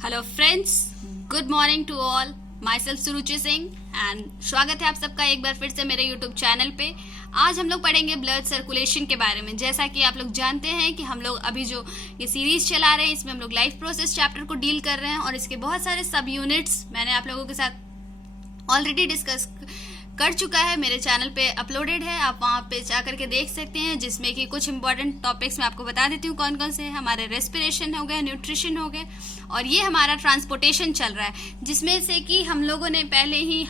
Hello friends, good morning to all. Myself Suruchi Singh and स्वागत है आप सबका एक बार फिर से मेरे यूट्यूब चैनल पे। आज हम लोग पढ़ेंगे ब्लड सर्कुलेशन के बारे में। जैसा कि आप लोग जानते हैं कि हम लोग अभी जो ये सीरीज चला रहे हैं इसमें हम लोग लाइफ प्रोसेस चैप्टर को डील कर रहे हैं और इसके बहुत सारे सब यूनिट्स मैंने आप लोगों के साथ ऑलरेडी डिस्कस कर चुका है, मेरे चैनल पे अपलोडेड है, आप वहाँ पे जाकर के देख सकते हैं, जिसमें कि कुछ इंपॉर्टेंट टॉपिक्स मैं आपको बता देती हूँ कौन कौन से हैं। हमारे रेस्पिरेशन हो गए, न्यूट्रिशन हो गए और ये हमारा ट्रांसपोर्टेशन चल रहा है, जिसमें से कि हम लोगों ने पहले ही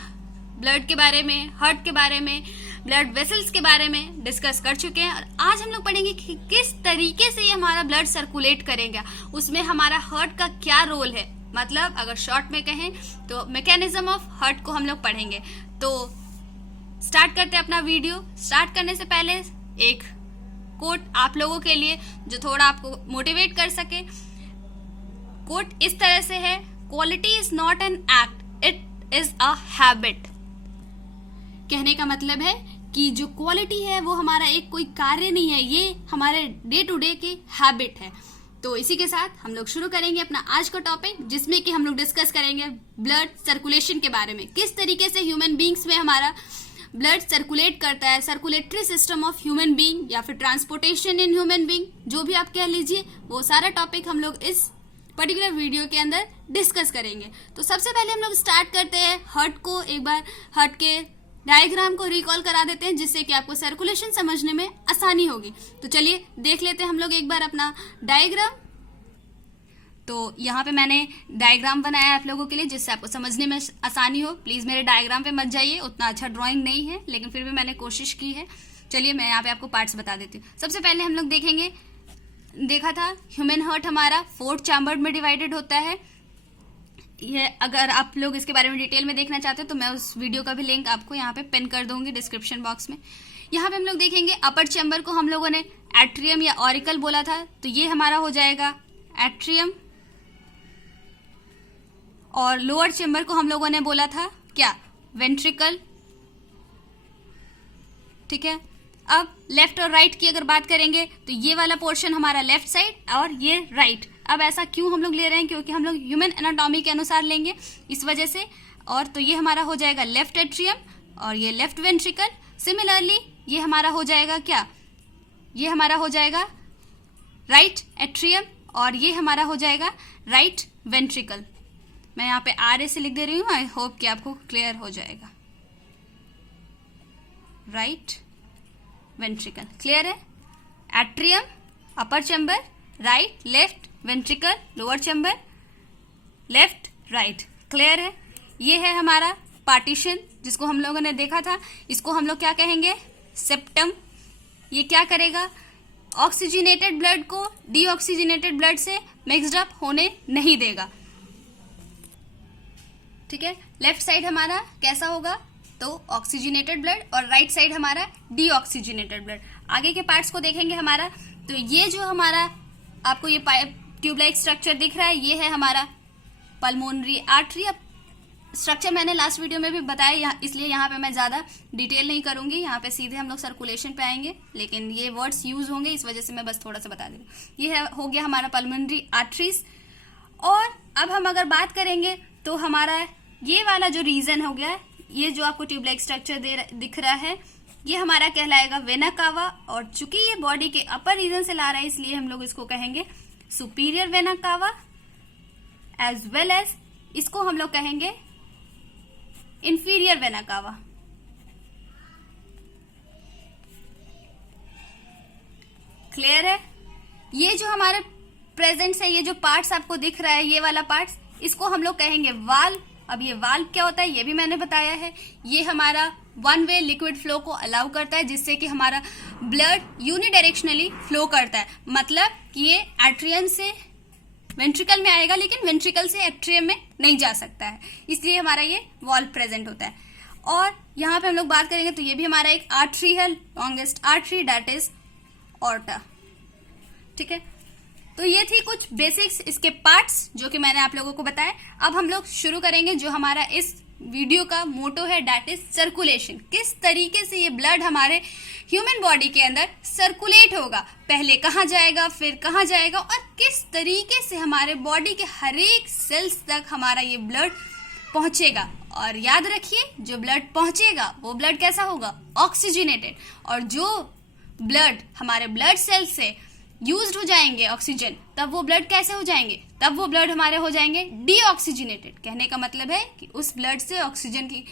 ब्लड के बारे में, हार्ट के बारे में, ब्लड वेसल्स के बारे में डिस्कस कर चुके हैं। और आज हम लोग पढ़ेंगे कि किस तरीके से ये हमारा ब्लड सर्कुलेट करेगा, उसमें हमारा हार्ट का क्या रोल है। मतलब अगर शॉर्ट में कहें तो मैकेनिज्म ऑफ हार्ट को हम लोग पढ़ेंगे। तो स्टार्ट करते हैं अपना वीडियो। स्टार्ट करने से पहले एक कोट आप लोगों के लिए जो थोड़ा आपको मोटिवेट कर सके। कोट इस तरह से है, quality is not an act, it is a habit. कहने का मतलब है कि जो क्वालिटी है वो हमारा एक कोई कार्य नहीं है, ये हमारे डे टू डे की हैबिट है। तो इसी के साथ हम लोग शुरू करेंगे अपना आज का टॉपिक, जिसमें कि हम लोग डिस्कस करेंगे ब्लड सर्कुलेशन के बारे में। किस तरीके से ह्यूमन बींग्स में हमारा ब्लड सर्कुलेट करता है, circulatory system of human being या फिर ट्रांसपोर्टेशन इन ह्यूमन बीइंग, जो भी आप कह लीजिए, वो सारा टॉपिक हम लोग इस पर्टिकुलर वीडियो के अंदर डिस्कस करेंगे। तो सबसे पहले हम लोग स्टार्ट करते हैं हार्ट को, एक बार हार्ट के डायग्राम को रिकॉल करा देते हैं, जिससे कि आपको सर्कुलेशन समझने में आसानी होगी। तो चलिए देख लेते हैं हम लोग एक बार अपना डायग्राम। तो यहाँ पे मैंने डायग्राम बनाया है आप लोगों के लिए, जिससे आपको समझने में आसानी हो। प्लीज मेरे डायग्राम पे मत जाइए, उतना अच्छा ड्राइंग नहीं है, लेकिन फिर भी मैंने कोशिश की है। चलिए मैं यहाँ पे आपको पार्ट्स बता देती हूँ। सबसे पहले हम लोग देखा था ह्यूमन हार्ट हमारा 4 चैम्बर में डिवाइडेड होता है। ये अगर आप लोग इसके बारे में डिटेल में देखना चाहते हो तो मैं उस वीडियो का भी लिंक आपको यहाँ पे पिन कर दूंगी डिस्क्रिप्शन बॉक्स में। यहाँ पे हम लोग देखेंगे अपर चैम्बर को हम लोगों ने एट्रियम या ऑरिकल बोला था, तो ये हमारा हो जाएगा एट्रियम। और लोअर चेम्बर को हम लोगों ने बोला था क्या, वेंट्रिकल। ठीक है। अब लेफ्ट और राइट की अगर बात करेंगे तो ये वाला पोर्शन हमारा लेफ्ट साइड और ये राइट। अब ऐसा क्यों हम लोग ले रहे हैं, क्योंकि हम लोग ह्यूमन एनाटॉमी के अनुसार लेंगे, इस वजह से। और तो ये हमारा हो जाएगा लेफ्ट एट्रियम और ये लेफ्ट वेंट्रिकल। सिमिलरली ये हमारा हो जाएगा क्या, ये हमारा हो जाएगा राइट एट्रियम और ये हमारा हो जाएगा राइट वेंट्रिकल। मैं यहाँ पे आर से लिख दे रही हूँ, आई होप कि आपको क्लियर हो जाएगा। राइट वेंट्रिकल क्लियर है। Atrium upper chamber, right left, ventricle lower chamber, left right, clear है। ये है हमारा पार्टीशन जिसको हम लोगों ने देखा था। इसको हम लोग क्या कहेंगे, सेप्टम। ये क्या करेगा, ऑक्सीजनेटेड ब्लड को डीऑक्सीजनेटेड ब्लड से मिक्सड अप होने नहीं देगा। ठीक है। लेफ्ट साइड हमारा कैसा होगा, तो ऑक्सीजनेटेड ब्लड, और राइट साइड हमारा डीऑक्सीजनेटेड ब्लड। आगे के पार्ट्स को देखेंगे हमारा, तो ये जो हमारा आपको ये पाइप ट्यूब लाइक स्ट्रक्चर दिख रहा है, ये है हमारा पल्मोनरी आर्टरी। अब स्ट्रक्चर मैंने लास्ट वीडियो में भी बताया, इसलिए यहाँ पे मैं ज्यादा डिटेल नहीं करूंगी। यहाँ पे सीधे हम लोग सर्कुलेशन पे आएंगे, लेकिन ये वर्ड्स यूज होंगे, इस वजह से मैं बस थोड़ा सा बता दूंगी। ये हो गया हमारा पल्मोनरी आर्टरीज। और अब हम अगर बात करेंगे तो हमारा ये वाला जो रीजन हो गया, ये जो आपको ट्यूब लाइक स्ट्रक्चर दिख रहा है, ये हमारा कहलाएगा वेना कावा। और चूंकि ये बॉडी के अपर रीजन से ला रहा है, इसलिए हम लोग इसको कहेंगे superior vena cava, as well as इसको हम लोग कहेंगे इंफीरियर वेना कावा। क्लियर है। ये जो हमारे प्रेजेंट है, ये जो पार्ट्स आपको दिख रहा है, ये वाला पार्ट्स, इसको हम लोग कहेंगे वाल्व। अब ये वाल्व क्या होता है ये भी मैंने बताया है। ये हमारा वन वे लिक्विड फ्लो को अलाउ करता है, जिससे कि हमारा ब्लड यूनिडायरेक्शनली फ्लो करता है। मतलब कि ये एट्रियम से वेंट्रिकल में आएगा, लेकिन वेंट्रिकल से एट्रियम में नहीं जा सकता है, इसलिए हमारा ये वाल्व प्रेजेंट होता है। और यहाँ पे हम लोग बात करेंगे तो ये भी हमारा एक आर्टरी है, longest artery, that is aorta. ठीक है। तो ये थी कुछ बेसिक्स, इसके पार्ट्स जो कि मैंने आप लोगों को बताया। अब हम लोग शुरू करेंगे जो हमारा इस वीडियो का मोटो है, दैट इज सर्कुलेशन। किस तरीके से ये ब्लड हमारे ह्यूमन बॉडी के अंदर सर्कुलेट होगा, पहले कहाँ जाएगा, फिर कहाँ जाएगा, और किस तरीके से हमारे बॉडी के हर एक सेल्स तक हमारा ये ब्लड पहुंचेगा। और याद रखिए, जो ब्लड पहुंचेगा वो ब्लड कैसा होगा, ऑक्सीजनेटेड। और जो ब्लड हमारे ब्लड सेल से यूज्ड हो जाएंगे ऑक्सीजन, तब वो ब्लड कैसे हो जाएंगे, तब वो ब्लड हमारे हो जाएंगे डीऑक्सीजनेटेड। कहने का मतलब है कि उस ब्लड से ऑक्सीजन की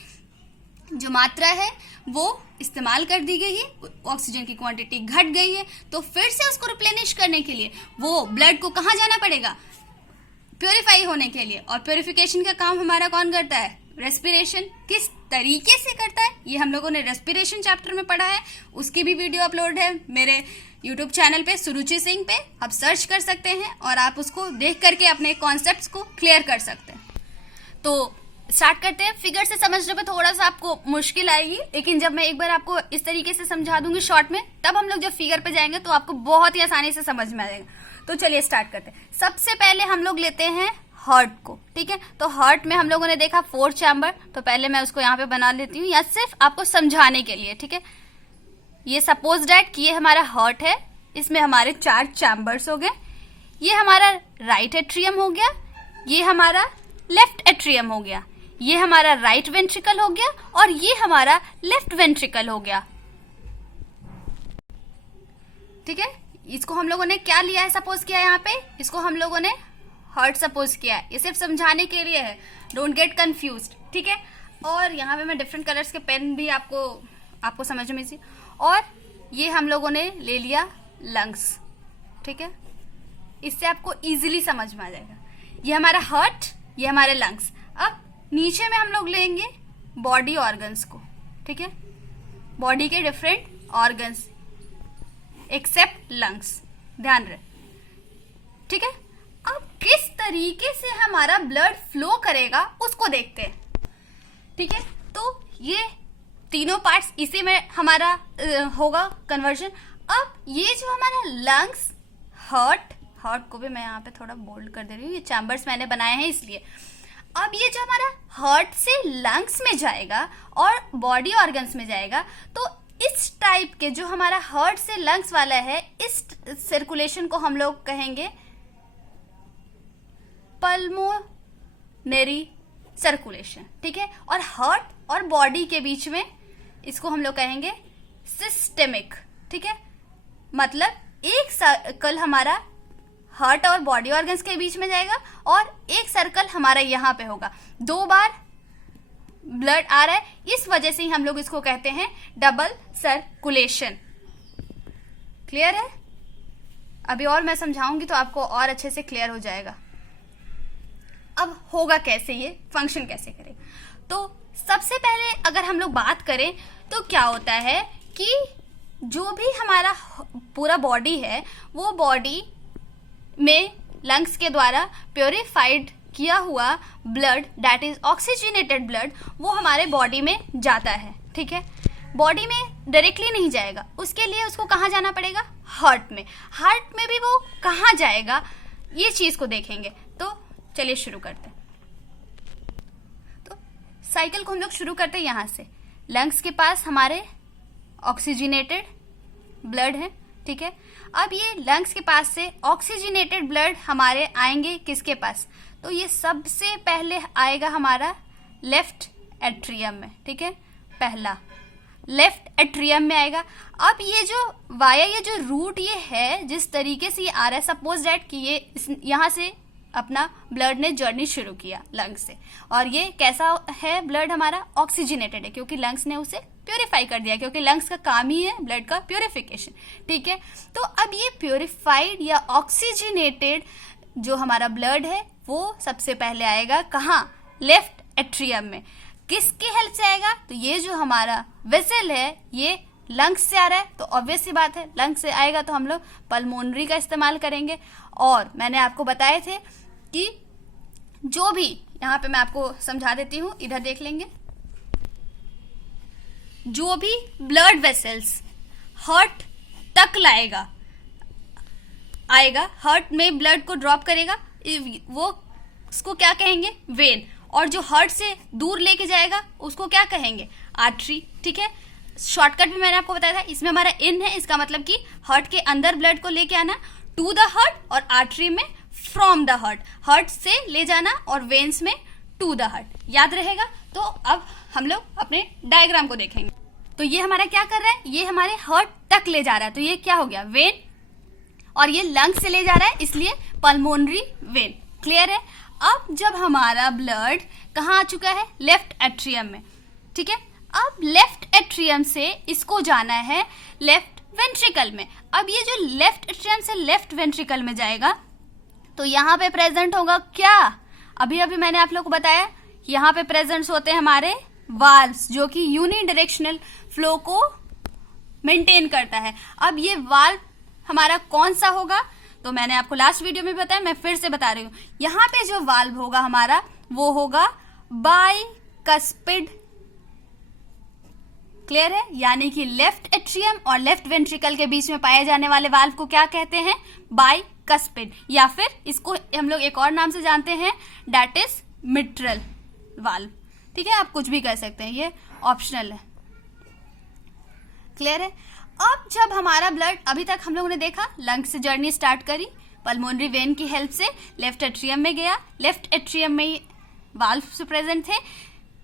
जो मात्रा है वो इस्तेमाल कर दी गई है, ऑक्सीजन की क्वांटिटी घट गई है, तो फिर से उसको रिप्लेनिश करने के लिए वो ब्लड को कहाँ जाना पड़ेगा, प्योरीफाई होने के लिए। और प्योरीफिकेशन का काम हमारा कौन करता है, रेस्पिरेशन। किस तरीके से करता है ये हम लोगों ने रेस्पिरेशन चैप्टर में पढ़ा है, उसकी भी वीडियो अपलोड है मेरे यूट्यूब चैनल पे, सुरुचि सिंह पे। आप सर्च कर सकते हैं और आप उसको देख करके अपने कॉन्सेप्ट्स को क्लियर कर सकते हैं। तो स्टार्ट करते हैं। फिगर से समझने पे थोड़ा सा आपको मुश्किल आएगी, लेकिन जब मैं एक बार आपको इस तरीके से समझा दूंगी शॉर्ट में, तब हम लोग जब फिगर पे जाएंगे तो आपको बहुत ही आसानी से समझ में आ जाएगा। तो चलिए स्टार्ट करते हैं। सबसे पहले हम लोग लेते हैं हार्ट को, ठीक है। तो हार्ट में हम लोगों ने देखा 4 चैम्बर, तो पहले मैं उसको यहाँ पे बना लेती हूँ, या सिर्फ आपको समझाने के लिए, ठीक है। ये सपोज दैट कि ये हमारा हार्ट है, इसमें हमारे 4 चैम्बर्स हो गए। ये हमारा राइट एट्रियम हो गया, ये हमारा लेफ्ट एट्रियम हो गया, ये हमारा राइट वेंट्रिकल हो गया, और ये हमारा लेफ्ट वेंट्रिकल हो गया, ठीक है। इसको हम लोगों ने क्या लिया है, सपोज किया है, यहाँ पे इसको हम लोगों ने हार्ट सपोज किया है। ये सिर्फ समझाने के लिए है, डोंट गेट कंफ्यूज्ड, ठीक है। और यहाँ पे मैं डिफरेंट कलर्स के पेन भी आपको समझ में सी। और ये हम लोगों ने ले लिया लंग्स, ठीक है। इससे आपको इजीली समझ में आ जाएगा। ये हमारा हार्ट, ये हमारे लंग्स। अब नीचे में हम लोग लेंगे बॉडी ऑर्गन्स को, ठीक है। बॉडी के डिफरेंट ऑर्गन्स एक्सेप्ट लंग्स, ध्यान रहे, ठीक है। अब किस तरीके से हमारा ब्लड फ्लो करेगा उसको देखते हैं, ठीक है। तो ये तीनों पार्ट्स इसी में हमारा होगा कन्वर्जन। अब ये जो हमारा लंग्स, हार्ट को भी मैं यहाँ पे थोड़ा बोल्ड कर दे रही हूँ, ये चैम्बर्स मैंने बनाए हैं इसलिए। अब ये जो हमारा हार्ट से लंग्स में जाएगा और बॉडी ऑर्गन्स में जाएगा, तो इस टाइप के जो हमारा हार्ट से लंग्स वाला है, इस सर्कुलेशन को हम लोग कहेंगे पल्मोनरी सर्कुलेशन, ठीक है। और हार्ट और बॉडी के बीच में इसको हम लोग कहेंगे सिस्टेमिक, ठीक है। मतलब एक सर्कल हमारा हार्ट और बॉडी ऑर्गन्स के बीच में जाएगा और एक सर्कल हमारा यहाँ पे होगा। 2 बार ब्लड आ रहा है, इस वजह से ही हम लोग इसको कहते हैं डबल सर्कुलेशन। क्लियर है? अभी और मैं समझाऊंगी तो आपको और अच्छे से क्लियर हो जाएगा। अब होगा कैसे, ये फंक्शन कैसे करेगा। तो सबसे पहले अगर हम लोग बात करें तो क्या होता है कि जो भी हमारा पूरा बॉडी है, वो बॉडी में लंग्स के द्वारा प्योरीफाइड किया हुआ blood, that is oxygenated blood, वो हमारे बॉडी में जाता है, ठीक है। बॉडी में डायरेक्टली नहीं जाएगा, उसके लिए उसको कहाँ जाना पड़ेगा, हार्ट में। हार्ट में भी वो कहाँ जाएगा, ये चीज को देखेंगे। तो चलिए शुरू करते हैं। तो साइकिल को हम लोग शुरू करते हैं यहाँ से। लंग्स के पास हमारे ऑक्सीजनेटेड ब्लड है, ठीक है। अब ये लंग्स के पास से ऑक्सीजनेटेड ब्लड हमारे आएंगे किसके पास, तो ये सबसे पहले आएगा हमारा लेफ्ट एट्रियम में, ठीक है। पहला लेफ्ट एट्रियम में आएगा। अब ये जो वाया, ये जो रूट ये है, जिस तरीके से ये आ रहा है, सपोज दैट कि ये यहाँ से अपना ब्लड ने जर्नी शुरू किया लंग्स से, और ये कैसा है ब्लड हमारा, ऑक्सीजनेटेड है, क्योंकि लंग्स ने उसे प्योरीफाई कर दिया, क्योंकि लंग्स का काम ही है ब्लड का प्योरीफिकेशन, ठीक है। तो अब ये प्योरीफाइड या ऑक्सीजनेटेड जो हमारा ब्लड है, वो सबसे पहले आएगा कहाँ, लेफ्ट एट्रियम में। किसकी हेल्प से आएगा, तो ये जो हमारा वेसल है ये लंग्स से आ रहा है, तो ऑब्वियस सी बात है लंग्स से आएगा तो हम लोग पल्मोनरी का इस्तेमाल करेंगे। और मैंने आपको बताए थे कि जो भी, यहाँ पे मैं आपको समझा देती हूँ, इधर देख लेंगे, जो भी ब्लड वेसल्स हार्ट तक लाएगा, आएगा, हार्ट में ब्लड को ड्रॉप करेगा, वो उसको क्या कहेंगे, वेन। और जो हार्ट से दूर लेके जाएगा उसको क्या कहेंगे, आर्टरी। ठीक है, शॉर्टकट भी मैंने आपको बताया था, इसमें हमारा इन है, इसका मतलब कि हार्ट के अंदर ब्लड को लेके आना टू द हार्ट, और आर्टरी में फ्रॉम द हार्ट, हार्ट से ले जाना, और वेन्स में टू द हार्ट। याद रहेगा। तो अब हम लोग अपने डायग्राम को देखेंगे। तो ये हमारा क्या कर रहा है, ये हमारे हार्ट तक ले जा रहा है, तो ये क्या हो गया, वेन, और ये लंग से ले जा रहा है, इसलिए पल्मोनरी वेन। क्लियर है। अब जब हमारा ब्लड कहाँ आ चुका है, लेफ्ट एट्रियम में। ठीक है, अब लेफ्ट एट्रियम से इसको जाना है लेफ्ट वेंट्रिकल में। अब ये जो लेफ्ट एट्रियम से लेफ्ट वेंट्रिकल में जाएगा तो यहाँ पे प्रेजेंट होगा क्या, अभी अभी मैंने आप लोग को बताया, यहाँ पे प्रेजेंट होते हैं हमारे वाल्व्स, जो कि यूनिडायरेक्शनल फ्लो को मेंटेन करता है। अब ये वाल्व हमारा कौन सा होगा, तो मैंने आपको लास्ट वीडियो में बताया, मैं फिर से बता रही हूँ। यहाँ पे जो वाल्व होगा हमारा वो होगा बाइकस्पिड। क्लियर है, यानी कि लेफ्ट एट्रियम और लेफ्ट वेंट्रिकल के बीच में पाए जाने वाले वाल्व को क्या कहते हैं, बाइकस्पिड, या फिर इसको हम लोग एक और नाम से जानते हैं, दैट इज मिट्रल वाल्व। ठीक है, आप कुछ भी कह सकते हैं, ये ऑप्शनल है। क्लियर है। अब जब हमारा ब्लड, अभी तक हम लोगों ने देखा, लंग से जर्नी स्टार्ट करी, पल्मोनरी वेन की हेल्प से लेफ्ट एट्रियम में गया, लेफ्ट एट्रियम में वाल्व से प्रेजेंट थे,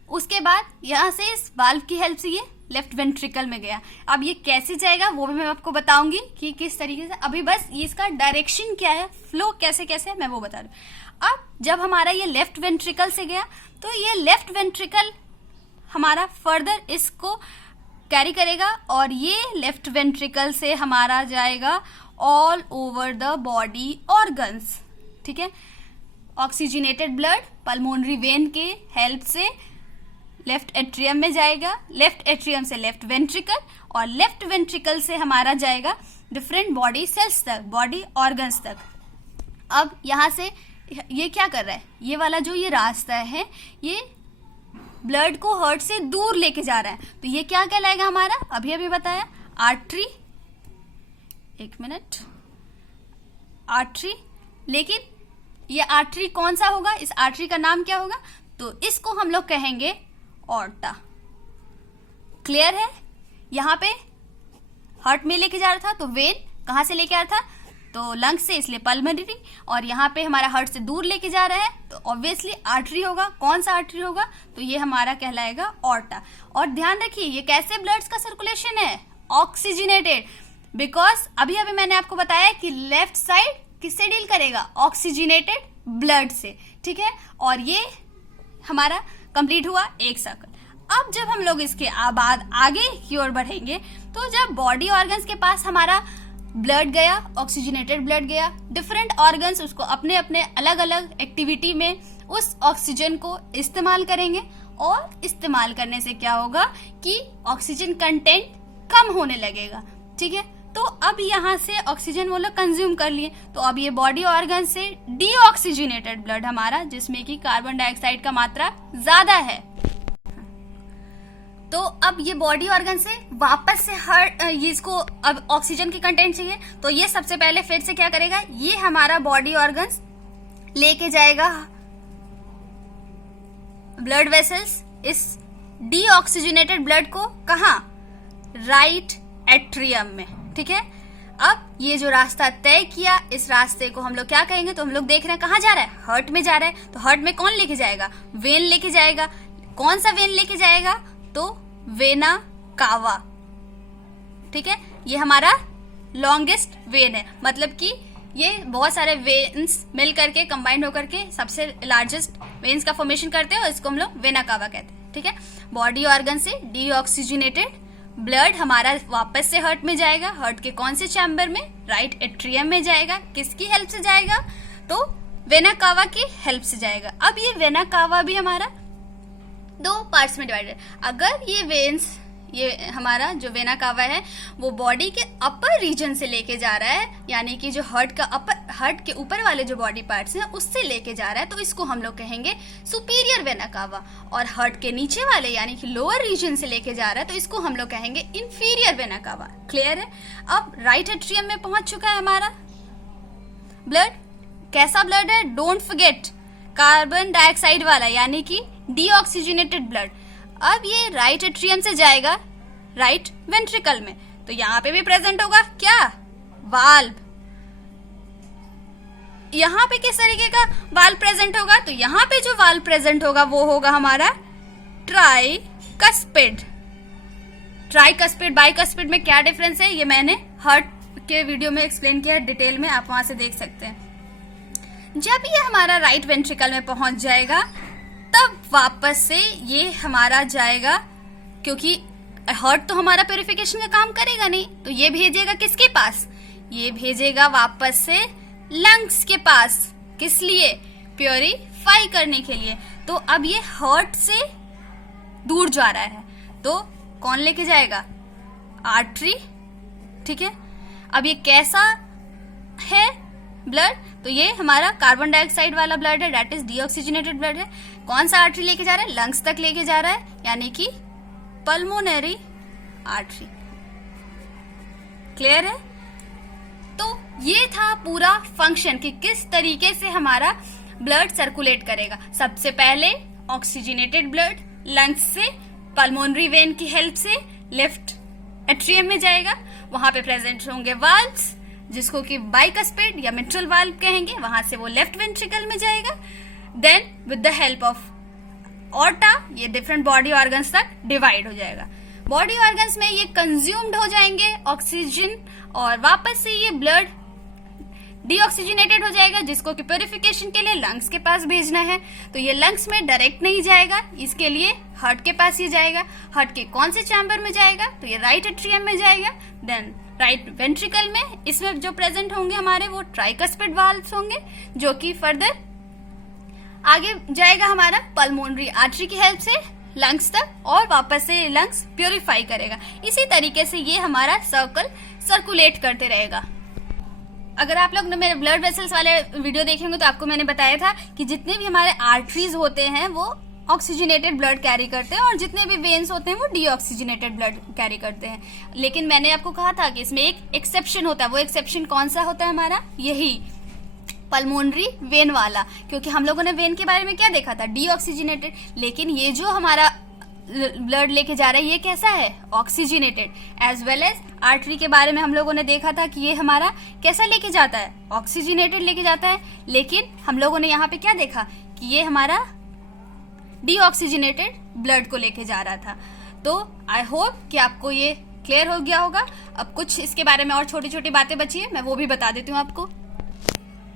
उसके बाद यहाँ से इस वाल्व की हेल्प से ये लेफ्ट वेंट्रिकल में गया। अब ये कैसे जाएगा वो भी मैं आपको बताऊंगी कि किस तरीके से, अभी बस ये इसका डायरेक्शन क्या है, फ्लो कैसे कैसे है, मैं वो बता रही हूँ। अब जब हमारा ये लेफ्ट वेंट्रिकल से गया तो ये लेफ्ट वेंट्रिकल हमारा फर्दर इसको कैरी करेगा, और ये लेफ्ट वेंट्रिकल से हमारा जाएगा all over the body organs. ठीक है, ऑक्सीजनेटेड ब्लड पल्मोनरी वेन के हेल्प से लेफ्ट एट्रियम में जाएगा, लेफ्ट एट्रियम से लेफ्ट वेंट्रिकल, और लेफ्ट वेंट्रिकल से हमारा जाएगा डिफरेंट बॉडी सेल्स तक, बॉडी ऑर्गन्स तक। अब यहाँ से ये क्या कर रहा है, ये वाला जो ये रास्ता है, ये ब्लड को हार्ट से दूर लेके जा रहा है, तो ये क्या कहलाएगा हमारा, अभी अभी बताया, आर्टरी। एक मिनट, आर्टरी। लेकिन ये आर्टरी कौन सा होगा, इस आर्टरी का नाम क्या होगा, तो इसको हम लोग कहेंगे ऑर्टा। क्लियर है। यहाँ पे हार्ट में लेके जा रहा था, तो वेन कहाँ से लेके आ रहा था, तो लंग से, इसलिए पल्मोनरी, और यहाँ पे हमारा हार्ट से दूर लेके जा रहा है तो ऑब्वियसली आर्टरी होगा। कौन सा आर्टरी होगा, तो ये हमारा कहलाएगा ऑर्टा। और ध्यान रखिए ये कैसे ब्लड्स का सर्कुलेशन है, ऑक्सीजनेटेड, बिकॉज अभी अभी मैंने आपको बताया कि लेफ्ट साइड किससे डील करेगा, ऑक्सीजनेटेड ब्लड से। ठीक है, और ये हमारा कंप्लीट हुआ एक सर्कल। अब जब हम लोग इसके बाद आगे की ओर बढ़ेंगे तो जब बॉडी ऑर्गन्स के पास हमारा ब्लड गया, ऑक्सीजनेटेड ब्लड गया, डिफरेंट ऑर्गन्स उसको अपने अपने अलग अलग एक्टिविटी में उस ऑक्सीजन को इस्तेमाल करेंगे, और इस्तेमाल करने से क्या होगा कि ऑक्सीजन कंटेंट कम होने लगेगा। ठीक है, तो अब यहाँ से ऑक्सीजन वो लोग कंज्यूम कर लिए, तो अब ये बॉडी ऑर्गन से डीऑक्सीजनेटेड ब्लड हमारा, जिसमें कि कार्बन डाइऑक्साइड का मात्रा ज्यादा है, तो अब ये बॉडी ऑर्गन से वापस से ये इसको अब ऑक्सीजन की कंटेंट चाहिए, तो ये सबसे पहले फिर से क्या करेगा, ये हमारा बॉडी ऑर्गन्स लेके जाएगा ब्लड वेसल्स इस डीऑक्सीजनेटेड ब्लड को, कहाँ, राइट एट्रियम में। ठीक है, अब ये जो रास्ता तय किया, इस रास्ते को हम लोग क्या कहेंगे, तो हम लोग देख रहे हैं कहाँ जा रहा है, हार्ट में जा रहा है, तो हार्ट में कौन लेके जाएगा, वेन लेके जाएगा। कौन सा वेन लेके जाएगा, तो वेना कावा। ठीक है, ये हमारा लॉन्गेस्ट वेन है, मतलब कि ये बहुत सारे वेन्स मिल करके कंबाइंड होकर के सबसे लार्जेस्ट वेन्स का फॉर्मेशन करते हैं, और इसको हम लोग वेना कावा कहते हैं। ठीक है, बॉडी ऑर्गन से डीऑक्सीजनेटेड ब्लड हमारा वापस से हार्ट में जाएगा, हार्ट के कौन से चैम्बर में, राइट एट्रियम में जाएगा। किसकी हेल्प से जाएगा, तो वेना कावा की हेल्प से जाएगा। अब ये वेना कावा भी हमारा दो पार्ट्स में डिवाइडेड। अगर ये वेन्स, ये हमारा जो वेना कावा है वो बॉडी के अपर रीजन से लेके जा रहा है, यानी कि जो हार्ट के ऊपर वाले जो बॉडी पार्ट्स हैं उससे लेके जा रहा है, तो इसको हम लोग कहेंगे सुपीरियर वेना कावा। और हार्ट के नीचे वाले यानी कि लोअर रीजन से लेके जा रहा है, तो इसको हम लोग कहेंगे इंफीरियर वेना कावा। क्लियर है। अब राइट एट्रियम में पहुंच चुका है हमारा ब्लड कैसा ब्लड है? डोंट फॉरगेट, कार्बन डाइऑक्साइड वाला, यानी कि डीऑक्सीजनेटेड ब्लड। अब ये राइट एट्रियम से जाएगा राइट वेंट्रिकल में, तो यहाँ पे भी प्रेजेंट होगा क्या? वाल्व। यहाँ पे किस तरीके का वाल्व प्रेजेंट होगा? तो यहाँ पे जो वाल्व प्रेजेंट होगा वो होगा हमारा ट्राइकस्पिड। ट्राइकस्पिड बाइकस्पिड में क्या डिफरेंस है ये मैंने हार्ट के वीडियो में एक्सप्लेन किया है डिटेल में, आप वहां से देख सकते हैं। जब ये हमारा राइट वेंट्रिकल में पहुंच जाएगा तब वापस से ये हमारा जाएगा, क्योंकि हार्ट तो हमारा प्यूरिफिकेशन का काम करेगा नहीं, तो ये भेजेगा किसके पास? ये भेजेगा वापस से लंग्स के पास। किस लिए? प्योरीफाई करने के लिए। तो अब ये हार्ट से दूर जा रहा है, तो कौन लेके जाएगा? आर्टरी। ठीक है, अब ये कैसा है ब्लड? तो ये हमारा कार्बन डाइऑक्साइड वाला ब्लड है, दैट इज डीऑक्सीजनेटेड ब्लड है। कौन सा आर्टरी लेके जा रहा है? लंग्स तक लेके जा रहा है, यानी कि पल्मोनरी आर्टरी। क्लियर है? तो ये था पूरा फंक्शन कि किस तरीके से हमारा ब्लड सर्कुलेट करेगा। सबसे पहले ऑक्सीजनेटेड ब्लड लंग्स से पल्मोनरी वेन की हेल्प से लेफ्ट एट्रियम में जाएगा, वहां पे प्रेजेंट होंगे वाल्व्स जिसको कि बाइकस्पिड या मिट्रल वाल्व कहेंगे, वहां से वो लेफ्ट वेंट्रिकल में जाएगा। Then with the help of aorta ये डिफरेंट बॉडी ऑर्गन्स तक डिवाइड हो जाएगा। बॉडी ऑर्गन्स में ये कंज्यूम्ड हो जाएंगे ऑक्सीजन और वापस से ये ब्लड डीऑक्सीजनेटेड हो जाएगा, जिसको कि प्यूरिफिकेशन के लिए लंग्स के पास भेजना है। तो ये लंग्स में डायरेक्ट नहीं जाएगा, इसके लिए हार्ट के पास ही जाएगा। हार्ट के कौन से चैम्बर में जाएगा? तो ये राइट एट्रियम में जाएगा। देन राइट वेंट्रिकल में इसमें जो प्रेजेंट होंगे हमारे वो ट्राइकस्पिड वाल्व्स होंगे, जो कि फर्दर आगे जाएगा हमारा पल्मोनरी आर्टरी की हेल्प से लंग्स तक, और वापस से लंग्स प्योरीफाई करेगा। इसी तरीके से ये हमारा सर्कल सर्कुलेट करते रहेगा। अगर आप लोग ने मेरे ब्लड वेसल्स वाले वीडियो देखेंगे तो आपको मैंने बताया था कि जितने भी हमारे आर्टरीज होते हैं वो ऑक्सीजनेटेड ब्लड कैरी करते हैं और जितने भी वेन्स होते हैं वो डीऑक्सीजनेटेड ब्लड कैरी करते हैं। लेकिन मैंने आपको कहा था कि इसमें एक एक्सेप्शन होता है। वो एक्सेप्शन कौन सा होता है? हमारा यही पल्मोनरी वेन वाला, क्योंकि हम लोगों ने वेन के बारे में क्या देखा था? डीऑक्सीजनेटेड। लेकिन ये जो हमारा ब्लड लेके जा रहा है ये कैसा है? Oxygenated. As well as artery के बारे में हम लोगों ने देखा था कि ये हमारा कैसा लेके जाता है? ऑक्सीजनेटेड लेके जाता है। लेकिन हम लोगों ने यहाँ पे क्या देखा कि ये हमारा डीऑक्सीजनेटेड ब्लड को लेके जा रहा था। तो आई होप कि आपको ये क्लियर हो गया होगा। अब कुछ इसके बारे में और छोटी छोटी बातें बची है, मैं वो भी बता देती हूँ आपको।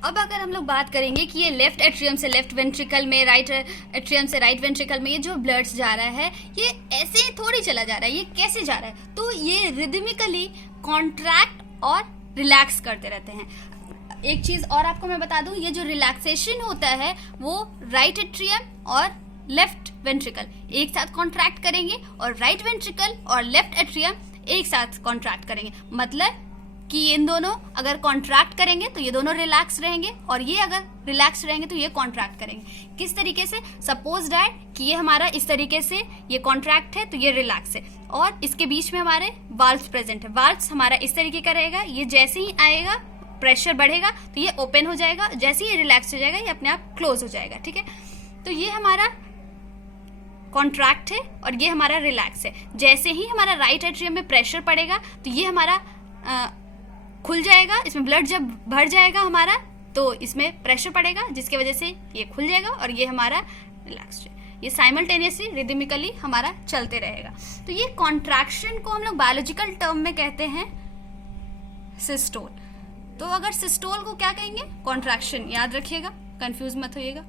अब अगर हम लोग बात करेंगे कि ये लेफ्ट एट्रियम से लेफ्ट वेंट्रिकल में, राइट एट्रियम से राइट वेंट्रिकल में ये जो ब्लड जा रहा है ये ऐसे ही थोड़ी चला जा रहा है, ये कैसे जा रहा है? तो ये रिदमिकली कॉन्ट्रैक्ट और रिलैक्स करते रहते हैं। एक चीज और आपको मैं बता दूं, ये जो रिलैक्सेशन होता है वो राइट एट्रियम और लेफ्ट वेंट्रिकल एक साथ कॉन्ट्रैक्ट करेंगे और राइट वेंट्रिकल और लेफ्ट एट्रियम एक साथ कॉन्ट्रैक्ट करेंगे। मतलब कि इन दोनों अगर कॉन्ट्रैक्ट करेंगे तो ये दोनों रिलैक्स रहेंगे और ये अगर रिलैक्स रहेंगे तो ये कॉन्ट्रैक्ट करेंगे। किस तरीके से? सपोज दैट कि ये हमारा इस तरीके से ये कॉन्ट्रैक्ट है तो ये रिलैक्स है, और इसके बीच में हमारे वाल्व्स प्रेजेंट है। वाल्व्स हमारा इस तरीके का रहेगा, ये जैसे ही आएगा प्रेशर बढ़ेगा तो ये ओपन हो जाएगा, जैसे ही ये रिलैक्स हो जाएगा ये अपने आप क्लोज हो जाएगा। ठीक है, तो ये हमारा कॉन्ट्रैक्ट है और ये हमारा रिलैक्स है। जैसे ही हमारा राइट एट्रियम में प्रेशर पड़ेगा तो ये हमारा खुल जाएगा, इसमें ब्लड जब भर जाएगा हमारा तो इसमें प्रेशर पड़ेगा जिसकी वजह से ये खुल जाएगा और ये हमारा रिलैक्स है। ये साइमल्टेनियसली रिदमिकली हमारा चलते रहेगा। तो ये कॉन्ट्रैक्शन को हम लोग बायोलॉजिकल टर्म में कहते हैं सिस्टोल। तो अगर सिस्टोल को क्या कहेंगे? कॉन्ट्रैक्शन। याद रखिएगा, कंफ्यूज मत होइएगा।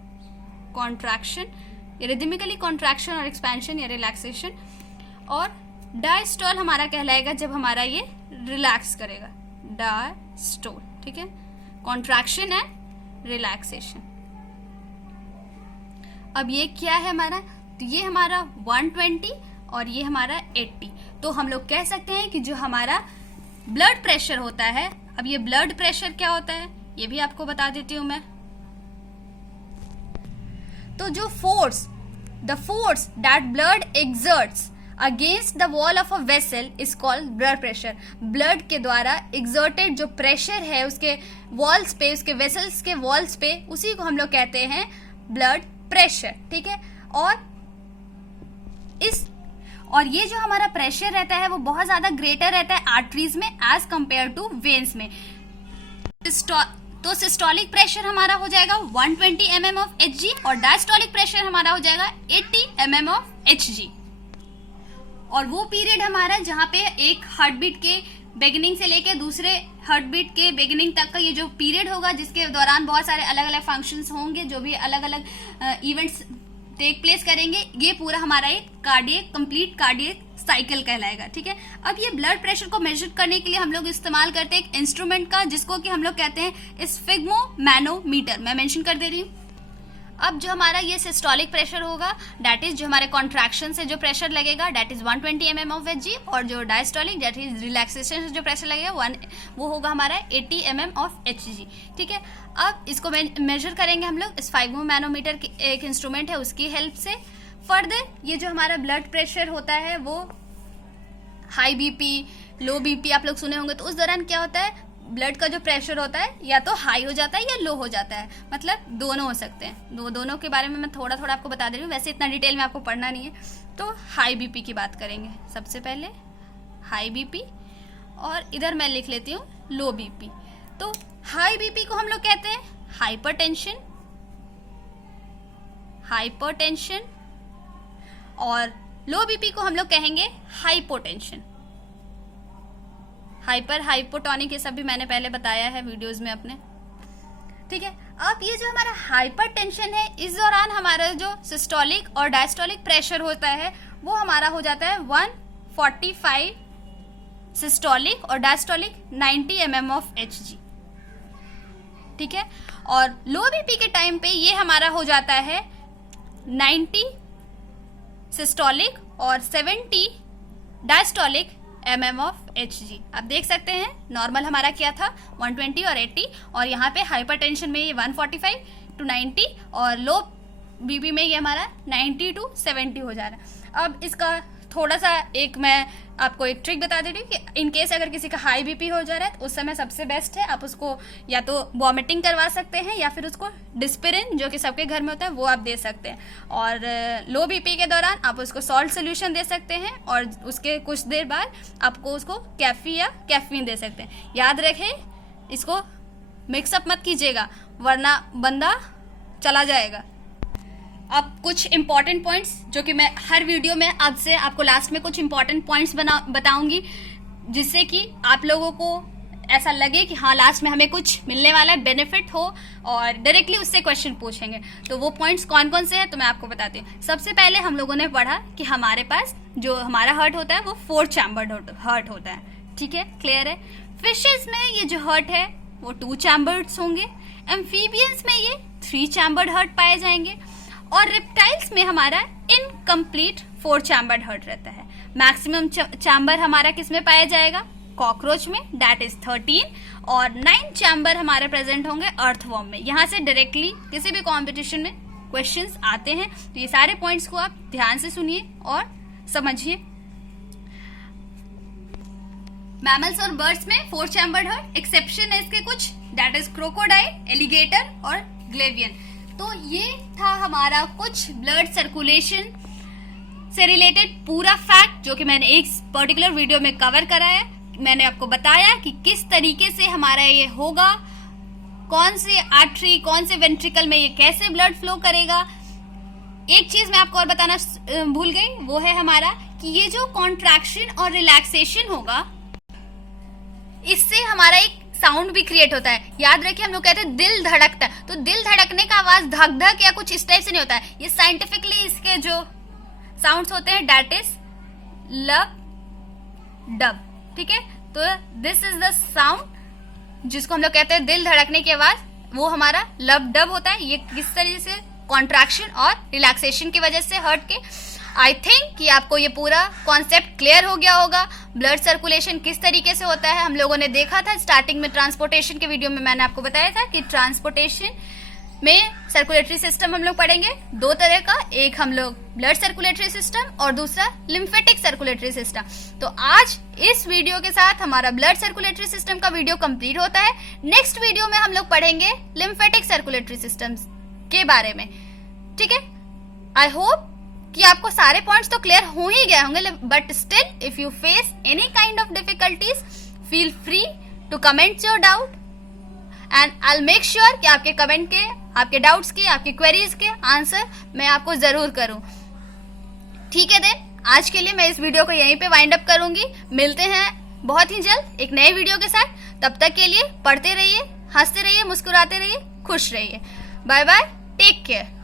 कॉन्ट्रैक्शन, ये रिदमिकली कॉन्ट्रैक्शन और एक्सपेंशन या रिलैक्सेशन। और डायस्टोल हमारा कहलाएगा जब हमारा ये रिलैक्स करेगा, डायस्टोल। ठीक है, कॉन्ट्रैक्शन एंड रिलैक्सेशन। अब ये क्या है हमारा? तो ये हमारा 120 और ये हमारा 80। तो हम लोग कह सकते हैं कि जो हमारा ब्लड प्रेशर होता है, अब ये ब्लड प्रेशर क्या होता है ये भी आपको बता देती हूं मैं। तो जो force, the force that blood exerts against the wall of a vessel is called blood pressure. Blood के द्वारा एग्जर्टेड जो प्रेशर है उसके वॉल्स पे, उसके वेसल्स के वॉल्स पे, उसी को हम लोग कहते हैं ब्लड प्रेशर। ठीक है, और ये जो हमारा प्रेशर रहता है वो बहुत ज्यादा ग्रेटर रहता है आर्टरीज में एज कंपेयर टू वेन्स में। तो सिस्टोलिक प्रेशर हमारा हो जाएगा 120 mm ऑफ Hg और डायस्टोलिक प्रेशर हमारा हो जाएगा 80 mm ऑफ Hg। और वो पीरियड हमारा जहाँ पे एक हार्ट बीट के बिगिनिंग से लेके दूसरे हार्ट बीट के बिगिनिंग तक का ये जो पीरियड होगा, जिसके दौरान बहुत सारे अलग अलग फंक्शंस होंगे, जो भी अलग अलग इवेंट्स टेक प्लेस करेंगे, ये पूरा हमारा एक कंप्लीट कार्डियक साइकिल कहलाएगा। ठीक है, अब ये ब्लड प्रेशर को मेजर करने के लिए हम लोग इस्तेमाल करते हैं एक इंस्ट्रूमेंट का, जिसको कि हम लोग कहते हैं स्फिग्मोमैनोमीटर। मैं मेंशन कर दे रही हूँ। अब जो हमारा ये सिस्टोलिक प्रेशर होगा, दैट इज जो हमारे कॉन्ट्रैक्शन से जो प्रेशर लगेगा, that is 120 mm of Hg, और जो डायस्टोलिक दैट इज रिलैक्सेशन से जो प्रेशर लगेगा वो होगा हमारा 80 mm ऑफ Hg। ठीक है, अब इसको मेजर करेंगे हम लोग स्फिग्मोमैनोमीटर की एक इंस्ट्रूमेंट है उसकी हेल्प से। फर्दर ये जो हमारा ब्लड प्रेशर होता है वो हाई बीपी, लो बीपी आप लोग सुने होंगे, तो उस दौरान क्या होता है, ब्लड का जो प्रेशर होता है या तो हाई हो जाता है या लो हो जाता है, मतलब दोनों हो सकते हैं। दोनों के बारे में मैं थोड़ा थोड़ा आपको बता दे रही हूँ, वैसे इतना डिटेल में आपको पढ़ना नहीं है। तो हाई बीपी की बात करेंगे सबसे पहले, हाई बीपी, और इधर मैं लिख लेती हूँ लो बीपी। तो हाई बीपी को हम लोग कहते हैं हाइपरटेंशन, और लो बीपी को हम लोग कहेंगे हाइपोटेंशन। हाइपोटोनिक, ये सब भी मैंने पहले बताया है वीडियोस में अपने। ठीक है, अब ये जो हमारा हाइपरटेंशन है, इस दौरान हमारा जो सिस्टोलिक और डायस्टोलिक प्रेशर होता है वो हमारा हो जाता है 145 सिस्टोलिक और डायस्टोलिक 90 mm ऑफ Hg। ठीक है, और लो बीपी के टाइम पे ये हमारा हो जाता है 90 सिस्टोलिक और 70 डायस्टोलिक mm ऑफ Hg। आप देख सकते हैं नॉर्मल हमारा क्या था 120 और 80, और यहाँ पे हाइपरटेंशन में ये 145 to 90, और लो बीपी में ये हमारा 90 to 70 हो जा रहा है। अब इसका थोड़ा सा मैं आपको एक ट्रिक बता दे रही हूँ कि इन केस अगर किसी का हाई बीपी हो जा रहा है तो उस समय सबसे बेस्ट है आप उसको या तो वॉमिटिंग करवा सकते हैं या फिर उसको डिस्पिरिन, जो कि सबके घर में होता है, वो आप दे सकते हैं। और लो बीपी के दौरान आप उसको सॉल्ट सोल्यूशन दे सकते हैं, और उसके कुछ देर बाद आपको उसको कैफी या कैफीन दे सकते हैं। याद रखें, इसको मिक्सअप मत कीजिएगा वरना बंदा चला जाएगा। अब कुछ इंपॉर्टेंट पॉइंट्स जो कि मैं हर वीडियो में आपसे आपको लास्ट में कुछ इंपॉर्टेंट पॉइंट्स बताऊंगी, जिससे कि आप लोगों को ऐसा लगे कि हाँ लास्ट में हमें कुछ मिलने वाला है, बेनिफिट हो, और डायरेक्टली उससे क्वेश्चन पूछेंगे। तो वो पॉइंट्स कौन कौन से हैं तो मैं आपको बताती हूँ। सबसे पहले हम लोगों ने पढ़ा कि हमारे पास जो हमारा हार्ट होता है वो 4 चैम्बर्ड हार्ट होता है। ठीक है, क्लियर है। फिशेस में ये जो हार्ट है वो 2 चैम्बर्ड्स होंगे, एम्फीबियंस में ये 3 चैम्बर्ड हार्ट पाए जाएंगे, और रिप्टाइल्स में हमारा इनकम्प्लीट 4 चैम्बर्ड हार्ट रहता है। मैक्सिमम चैम्बर हमारा किस में पाया जाएगा, कॉकरोच में, दैट इज 13, और 9 चैम्बर हमारे प्रेजेंट होंगे अर्थवॉर्म में। यहाँ से डायरेक्टली किसी भी कॉम्पिटिशन में क्वेश्चंस आते हैं, तो ये सारे पॉइंट्स को आप ध्यान से सुनिए और समझिए। मैमल्स और बर्ड्स में 4 चैम्बर्ड हार्ट, एक्सेप्शन है इसके कुछ, दैट इज क्रोकोडाइल, एलिगेटर और ग्लेवियन। तो ये था हमारा कुछ ब्लड सर्कुलेशन से रिलेटेड पूरा फैक्ट, जो कि मैंने एक पर्टिकुलर वीडियो में कवर करा है। मैंने आपको बताया कि किस तरीके से हमारा ये होगा, कौन से आर्टरी, कौन से वेंट्रिकल में ये कैसे ब्लड फ्लो करेगा। एक चीज मैं आपको और बताना भूल गई, वो है हमारा कि ये जो कॉन्ट्रैक्शन और रिलैक्सेशन होगा, इससे हमारा एक साउंड भी क्रिएट होता है। याद रखिए, हम लोग कहते हैं दिल धड़कता है, तो दिल धड़कने का आवाज धक धक या कुछ इस टाइप से नहीं होता है। ये साइंटिफिकली इसके जो साउंड्स होते हैं दैट इज लब डब। ठीक है, तो दिस इज द साउंड जिसको हम लोग कहते हैं दिल धड़कने की आवाज, वो हमारा लब डब होता है। ये किस तरीके से कॉन्ट्रैक्शन और रिलैक्सेशन की वजह से हार्ट के। आई थिंक कि आपको ये पूरा कॉन्सेप्ट क्लियर हो गया होगा। ब्लड सर्कुलेशन किस तरीके से होता है हम लोगों ने देखा था स्टार्टिंग में। ट्रांसपोर्टेशन के वीडियो में मैंने आपको बताया था कि ट्रांसपोर्टेशन में सर्कुलेटरी सिस्टम हम लोग पढ़ेंगे दो तरह का, एक हम लोग ब्लड सर्कुलेटरी सिस्टम और दूसरा लिम्फेटिक सर्कुलेटरी सिस्टम। तो आज इस वीडियो के साथ हमारा ब्लड सर्कुलेटरी सिस्टम का वीडियो कंप्लीट होता है। नेक्स्ट वीडियो में हम लोग पढ़ेंगे लिम्फेटिक सर्कुलेटरी सिस्टम के बारे में। ठीक है, आई होप कि आपको सारे पॉइंट्स तो क्लियर हो ही गए होंगे, but still if you face any kind of difficulties feel free to comment your doubt and I will make sure कि आपके कमेंट के, आपके डाउट्स के, आपके क्वेरीज के आंसर मैं आपको जरूर करूं। ठीक है, देन आज के लिए मैं इस वीडियो को यहीं पे वाइंड अप करूंगी। मिलते हैं बहुत ही जल्द एक नए वीडियो के साथ। तब तक के लिए पढ़ते रहिए, हंसते रहिए, मुस्कुराते रहिए, खुश रहिए। Bye bye, take care.